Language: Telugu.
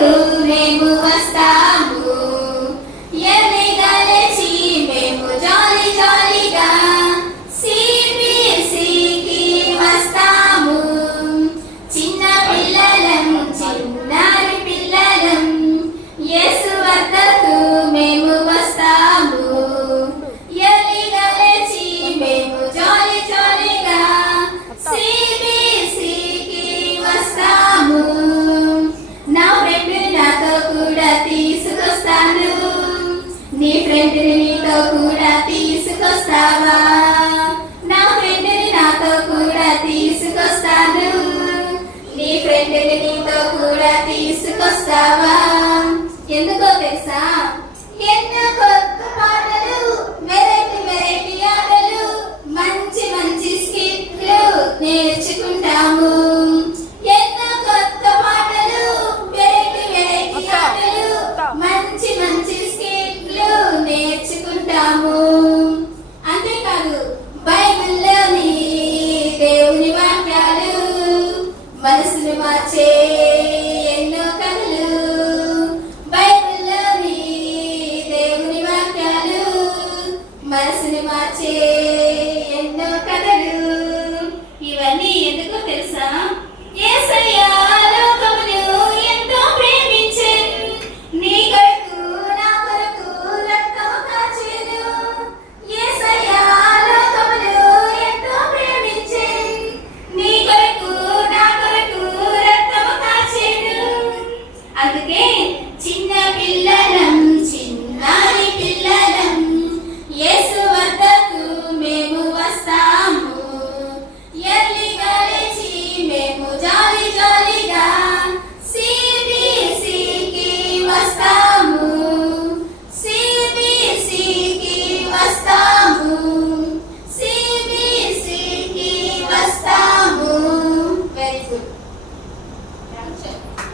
వద్దకు మేము వస్తాము, ఎదగలచి మేము జాలి జాలిగా సిబిసికి వస్తాము. చిన్న పిల్లలం, చిన్నారి పిల్లలం, యేసు వద్దకు మేము వస్తాము, ఎదగలచి మేము జాలి జాలిగా సిబిసికి వస్తాము. నా ఫ్రెండ్ నాతో కూడా తీసుకొస్తాను, నీ ఫ్రెండ్ నీతో కూడా తీసుకొస్తావా? నా ఫ్రెండ్ నాతో కూడా తీసుకొస్తాను, నీ ఫ్రెండ్ నీతో కూడా తీసుకొస్తావా? ఎందుకో తెలుసా? ఎన్నో కొత్త పాటలు, వెరైటీ వెరైటీ ఆటలు, మంచి మంచి స్కిట్లు నేర్చుకుంటాము. ఎన్నో కొత్త పాటలు, వెరైటీ వెరైటీ ఆటలు, మంచి మంచి స్కిట్లు నేర్చుకుంటాము. అంతేకాదు, బైబిల్లోని దేవుని వాక్యాలు, మనసును మార్చే ఎన్నో కథలు, బైబిల్లోని దేవుని వాక్యాలు, మనసును మార్చే ఎన్నో కథలు. ఇవన్నీ ఎందుకో తెలుసా? యేసయ్య లోకమును ఎంతో ప్రేమించెను, నీ కొరకు నా కొరకు రక్తము కార్చెను. యేసయ్య లోకమును ఎంతో ప్రేమించెను, నీ కొరకు నా కొరకు రక్తము కార్చెను. అందుకే చిన్న పిల్లల